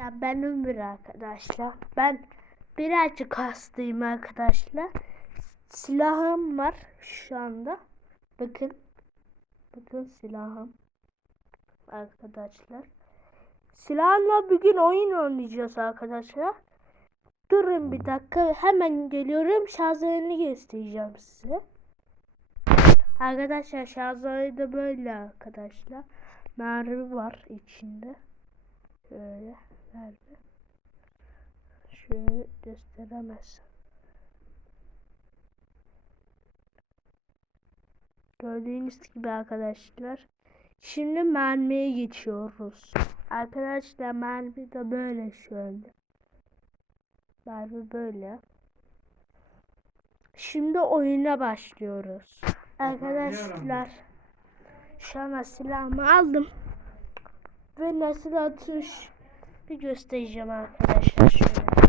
Ya ben Ömür arkadaşlar. Ben birazcık hastayım arkadaşlar. Silahım var şu anda. Bakın. Bakın silahım. Arkadaşlar. Silahla bugün oyun oynayacağız arkadaşlar. Durun bir dakika. Hemen geliyorum. Şarjörünü göstereceğim size. Arkadaşlar şarjörü de böyle arkadaşlar. Mermi var içinde. Şöyle nerede? Şöyle gösteremez. Gördüğünüz gibi arkadaşlar. Şimdi mermiye geçiyoruz. Arkadaşlar mermi de böyle şöyle. Mermi böyle. Şimdi oyuna başlıyoruz. Arkadaşlar şu an silahımı aldım. Ve nasıl atış bir göstereceğim arkadaşlar şöyle.